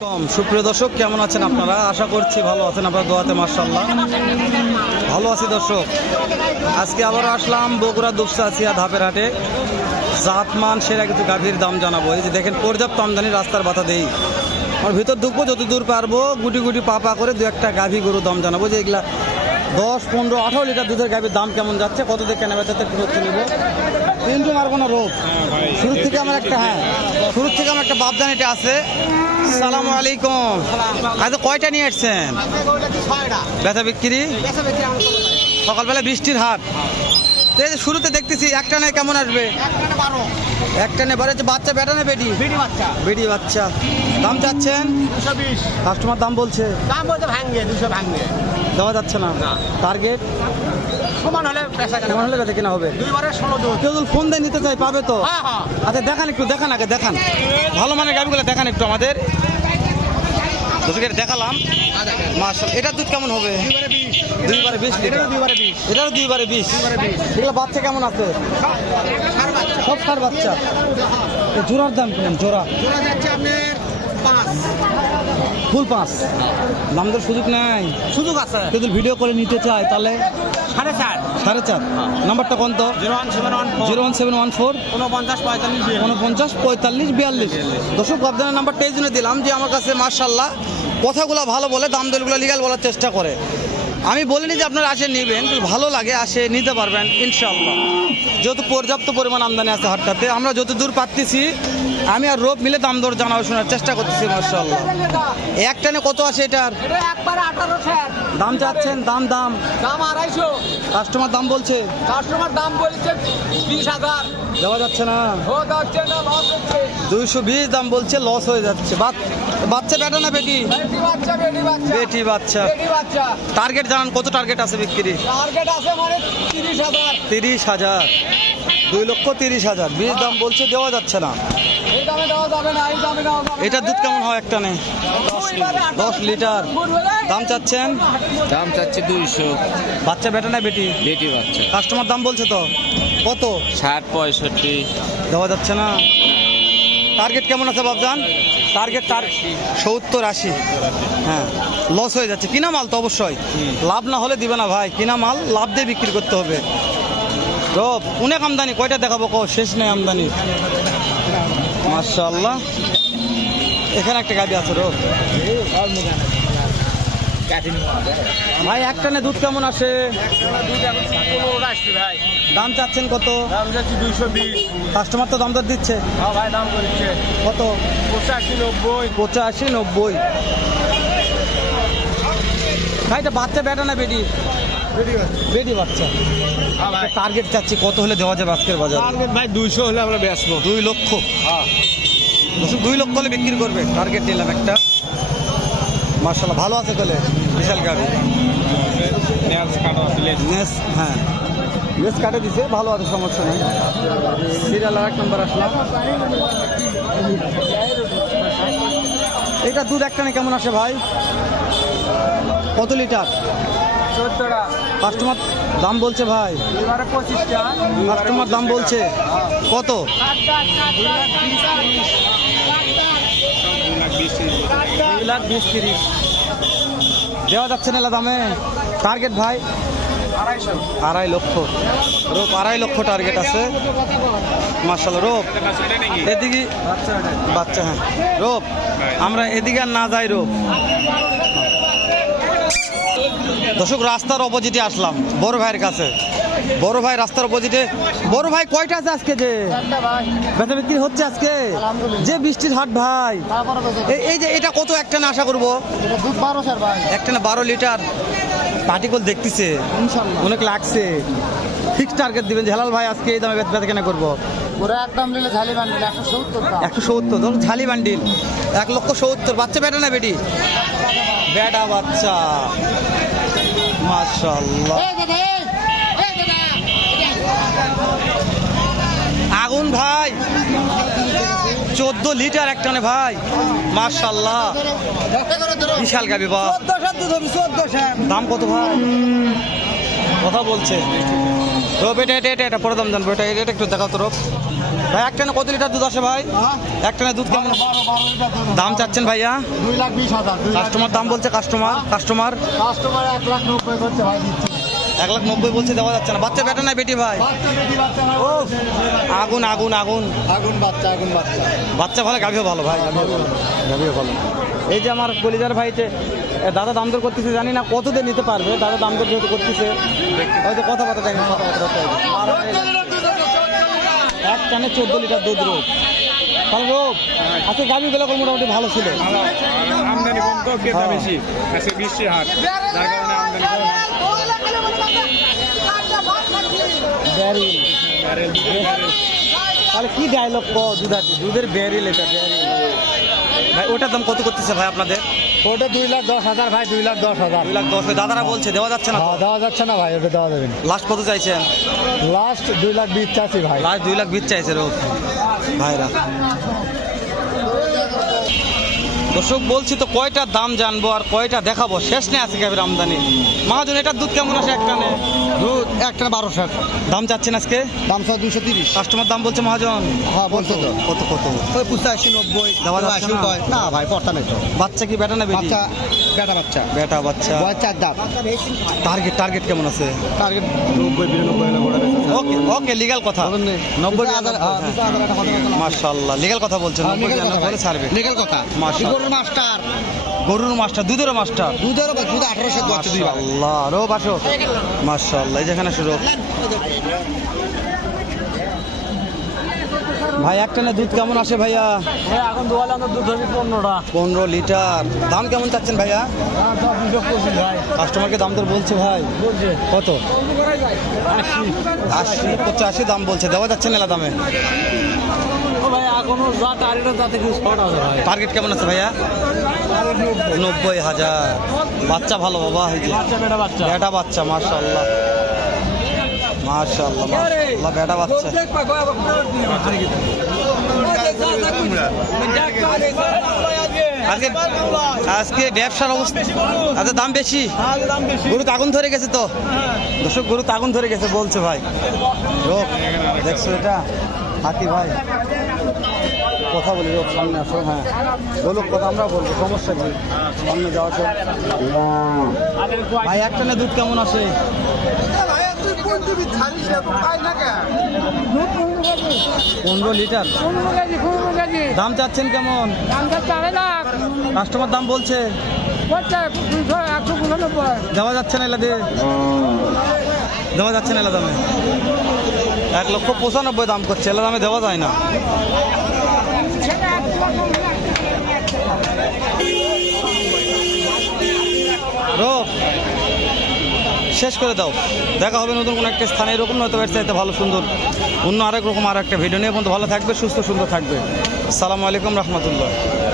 সুপ্রিয় দর্শক, কেমন আছেন আপনারা? আশা করছি ভালো আছেন। আপনার দোয়াতে মাশাআল্লাহ ভালো আছি। দর্শক, আজকে আবার আসলাম বগুড়া দুপচাচিয়া ধাপের হাটে। জাতমান সেরা কিছু গাভীর দাম জানাবো। এই যে দেখেন, পর্যাপ্ত আমদানি, রাস্তার বাধা দেই। আমার ভিতর ঢুকবো, যত দূর পারবো গুটি গুটি পা করে দু একটা গাভী গরুর দাম জানাবো। যে এগুলা 10, 15, 18 লিটার দুধের গাভীর দাম কেমন যাচ্ছে, কত দিয়ে কেনা বেচাতে করতে নেবো। কিন্তু মারবো না রোগ। শুরুর থেকে আমার একটা বাপদানিটা আছে। সালামু আলাইকুম। আজ কয়টা নিয়ে আসছেন? বেচা বিক্রি সকালবেলা বৃষ্টির হাট। শুরুতে দেখতেছি একটা নেই, কেমন আসবে? একটা নেই, বারে বাচ্চা বেটা না বেডি? বেডি বাচ্চা। দাম চাচ্ছেন 220। কাস্টমার দাম বলছে ভাঙবে 200 ভাঙবে, দেওয়া যাচ্ছে না। টার্গেট সমান হলে বেচা কেনা হবে। দুইবারে 16 দুধ। কেউ যদি ফোন দিয়ে নিতে চাই পাবে তো? হ্যাঁ। আচ্ছা দেখান একটু, দেখান আগে, দেখান ভালো মানের গাড়িগুলো দেখান একটু আমাদের। দেখালাম মাশাআল্লাহ। এটার দুধ কেমন হবে? 2 লিটার। এটারও 2 এগুলো বাচ্চা কেমন আছে? সব সার বাচ্চা। জোড়ার দাম কেমন? জোড়া যাচ্ছে আপনার 5। ফুল 5। দাম দর সুযোগ নাই? সুযোগ আছে। যদি ভিডিও করে নিতে চায় তাহলে 4.5। 4.5। নাম্বারটা কোন তো? 01714 01714 49 45 49 45 42। দর্শক, আপনার নাম্বারটা এই জন্য দিলাম যে আমার কাছে মাশাআল্লাহ কথাগুলো ভালো বলে, দাম দরগুলো লিগাল বলার চেষ্টা করে। আমি বলিনি যে আপনারা আসে নেবেন, ভালো লাগে আসে নিতে পারবেন ইনশাআল্লাহ। যেহেতু পর্যাপ্ত পরিমাণ আমদানি আছে হাটটাতে, আমরা যত দূর পাচ্ছি আমি আর রোব মিলে দাম দর জানা শোনার চেষ্টা করতেছি মাশাআল্লাহ। একটানে কত আছে এটার? একবারে 1800। দাম চাচ্ছেন? দাম 250। কাস্টমার দাম বলছে? কাস্টমার দাম বলছে 20000। দেওয়া যাচ্ছে না। ও যাচ্ছে না, লস হচ্ছে। 220 দাম বলছে, লস হয়ে যাচ্ছে। বাচ্চা বেটা না বেটি? বেটি বাচ্চা। টার্গেট জানান, কত টার্গেট আছে বিক্রি? টার্গেট আছে মানে 30000। 30,000। 2,30,000। 20 দাম বলছে, দেওয়া যাচ্ছে না। এই দামে দেওয়া যাবে না, এই দামে দেওয়া যাবে না। এটার দুধ কেমন হয় একটা নেই? 10 লিটার। দাম চাচ্ছেন? দাম চাচ্ছে 200। বাচ্চা বেটা না বেটি? বেটি বাচ্চা। কাস্টমার দাম বলছে তো কত? 60 65। দেওয়া যাচ্ছে না। টার্গেট কেমন আছে বাবজান? টার্গেট 70 80। হ্যাঁ, লস হয়ে যাচ্ছে। কিনা মাল তো অবশ্যই, লাভ না হলে দিবে না ভাই। কিনা মাল লাভ দিয়ে বিক্রি করতে হবে। রব অনেক আমদানি, কয়টা দেখাবো শেষ নেই আমদানি মাশাআল্লাহ। এখানে একটা গাড়ি আছে রব ভাই। একটানে দুধ কেমন আসে? দাম চাচ্ছেন কত? দাম যাচ্ছে 220। কাস্টমার তো দাম দর দিচ্ছে। হ্যাঁ ভাই, দাম করছে কত? 85 90। ভাই এটা বাচ্চা বেটা না বেটি? বেটি বাচ্চা। টার্গেট চাচ্ছি কত হলে দেওয়া যাবে আজকের বাজার? টার্গেট ভাই 200 হলে আমরা বেচবো। 2 লক্ষ। 2 লক্ষ হলে বিক্রি করবে। টার্গেট নিলাম একটা মাশাআল্লাহ। ভালো আছে তাহলে, বিশাল গাড়ি। হ্যাঁ, লেস কাটে দিছে, ভালো আছে, সমস্যা নেই। সিরিয়াল 1 নম্বর আসলাম। এটা দুধ একটা কেমন আসে ভাই? কত লিটার? 14টা। কাস্টমার দাম বলছে ভাই? এবারে 25টা। কাস্টমার দাম বলছে কত? 2,20,30। দেওয়া যাচ্ছে না দামে? টার্গেট ভাই 2.5 লক্ষ। রোপ 2.5 লক্ষ টার্গেট আছে মাশাআল্লাহ। রোপ এদিকে বাচ্চা। হ্যাঁ রোপ, আমরা এদিকে আর না যাই রোপ। দর্শক, রাস্তার অপোজিটে আসলাম বড় ভাইয়ের কাছে। বড় ভাই রাস্তার অপোজিটে। বড় ভাই কয়টা আছে আজকে? যে বেচা বিক্রি হচ্ছে আজকে, যে বৃষ্টির হাট ভাই। এই যে এটা কত একটানে আশা করবো? দুধ 12 ভাই। একটানে 12 লিটার। পার্টিকল দেখতেছে অনেক লাগছে। ফিক্স টার্গেট দিবেন যে হেলাল ভাই আজকে এই দামে বেচা কেনা করবো? পুরো একদম নিলে ঝালি বান্ডিল 170 টাকা। 170। ধরুন ঝালি বান্ডিল 1,70,000। বাচ্চা বেটা না বেটি? বেটা বাচ্চা মাশাআল্লাহ। আগুন ভাই, 14 লিটার একটানে ভাই মাশাআল্লাহ। বিশাল গাবি বা। 1400 দুধ হবে। 1400। দাম কত ভাই? কথা বলছে রোপ এটা এটা এটা এটা পরে দাম জানবো, এটা এটা একটু দেখাও তো রোপ। ভাই একটানে কত লিটার দুধ আসে ভাই? একটানে দুধ কেমন দাম চাচ্ছেন ভাইয়া? 2,20,000 কাস্টমার দাম বলছে, কাস্টমার কাস্টমার 1,90,000 করছে ভাই, দিচ্ছি 1,90,000 বলছে, দেওয়া যাচ্ছে না। বাচ্চা বেটা না বেটি ভাই? বাচ্চা বেটি বাচ্চা না, ও আগুন আগুন আগুন আগুন বাচ্চা, আগুন বাচ্চা। বাচ্চা ভালো, গাভিও ভালো ভাই, গাভিও ভালো। এই যে আমার কলিজার ভাইতে দাদা দাম দর করতেছে, জানি না কতদিন নিতে পারবে দাদা, দাম দর যেহেতু করতেছে হয়তো কথাবার্তা দেখেন, কথাবার্তা এক টানে 14 লিটার দুধ রোগ। তাহলে রোগ আজকে গাভিগুলো মোটামুটি ভালো ছিল। আমদানি কম তো ক্রেতা হ্যাঁ। বেশি, আজকে বৃষ্টির হাট, যার কারণে আমদানি কম। ব্যারিল, ব্যারেল, দুধের ব্যারেল। তাহলে কি ডায়লগ দুধের ব্যারিল, এটা ব্যারিল ভাই। ওটার দাম কত করতেছে ভাই আপনাদের? ওটা 2,10,000 ভাই, 2,10,000। 2,10,000 দাদারা বলছে, দেওয়া যাচ্ছে না। দেওয়া যাচ্ছে না ভাই, ওটা দেওয়া যাবে না। লাস্ট কত চাইছেন? লাস্ট 2,20,000 চাচ্ছি ভাই। লাস্ট 2,20,000 চাইছে রোগ ভাইরা। দর্শক বলছি তো কয়টা দাম জানবো আর কয়টা দেখাবো, শেষ নেই আছে গাভীর আমদানি। মহাজন এটার দুধ কেমন আসে একটানে? দুধ একটা 12,000 দাম চাচ্ছেন আজকে? দাম 230। কাস্টমার দাম বলছে মহাজন হ্যাঁ বলছো তো, কত কত? ওই 85, 90 দেওয়া যাচ্ছে না? না ভাই, পড়তা নেই তো। বাচ্চা কি বেটা না বেটি? বাচ্চা বেটা বাচ্চা, বেটা বাচ্চা। বয়স 4 দাঁত। টার্গেট টার্গেট কেমন আছে? টার্গেট 90-92 ওকে ওকে, লিগ্যাল কথা 90 মাশাআল্লাহ, লিগ্যাল কথা বলছেন। 90 বলে ছাড়বে। লিগ্যাল কথা। মাশাআল্লাহ। গরুর মাস্টার, গরুর মাস্টার, দুধেরও মাস্টার। দুধেরও দুধ 1800 দুধ দুই ভাই। মাশাআল্লাহ, রোব আসো। মাশাআল্লাহ, এই যেখানে শুরু। ভাই একটানে দুধ কেমন আসে ভাইয়া? এখন দোয়ালে আমরা দুধ ধরি 15টা। 15 লিটার। দাম কেমন চাচ্ছেন ভাইয়া? 225 ভাই, কাস্টমারকে দাম দর বলছে ভাই বলছে কত? 80। 85 দাম বলছে, দেওয়া যাচ্ছে না এলা দামে? ও ভাই এখনো যা টার্গেট তাতে কিছু শর্ট আছে ভাই। টার্গেট কেমন আছে ভাইয়া? 90,000। বাচ্চা ভালো বাবা, এই যে বাচ্চা বেটা বাচ্চা। বেটা বাচ্চা, মাশাআল্লাহ মাশাআল্লাহ মাশাআল্লাহ, বেটা বাচ্চা। আজকে আজকে ব্যবসার অবস্থা, আচ্ছা দাম বেশি, গরু তো আগুন ধরে গেছে তো দর্শক, গরু তো আগুন ধরে গেছে বলছে ভাই। রোগ দেখছো এটা হাতি ভাই, কথা বলি রোগ, সামনে আসো। হ্যাঁ বলুক কথা, আমরা বলবো, সমস্যা কি? সামনে যাওয়া তো ভাই। একটানে দুধ কেমন আসে? 15 লিটার। দাম চাচ্ছেন কেমন? কাস্টমার দাম বলছে, দেওয়া যাচ্ছে না এলা দিয়ে, দেওয়া যাচ্ছে না এলা দামে। 1,95,000 দাম করছে, এলা দামে দেওয়া যায় না। রোগ শেষ করে দাও, দেখা হবে নতুন কোনো একটা স্থানে, এরকম নয়তো এর চাইতে ভালো সুন্দর অন্য আরেক রকম আর একটা ভিডিও নিয়ে। ভালো থাকবে, সুস্থ সুন্দর থাকবে। আসসালামু আলাইকুম রহমতুল্লাহ।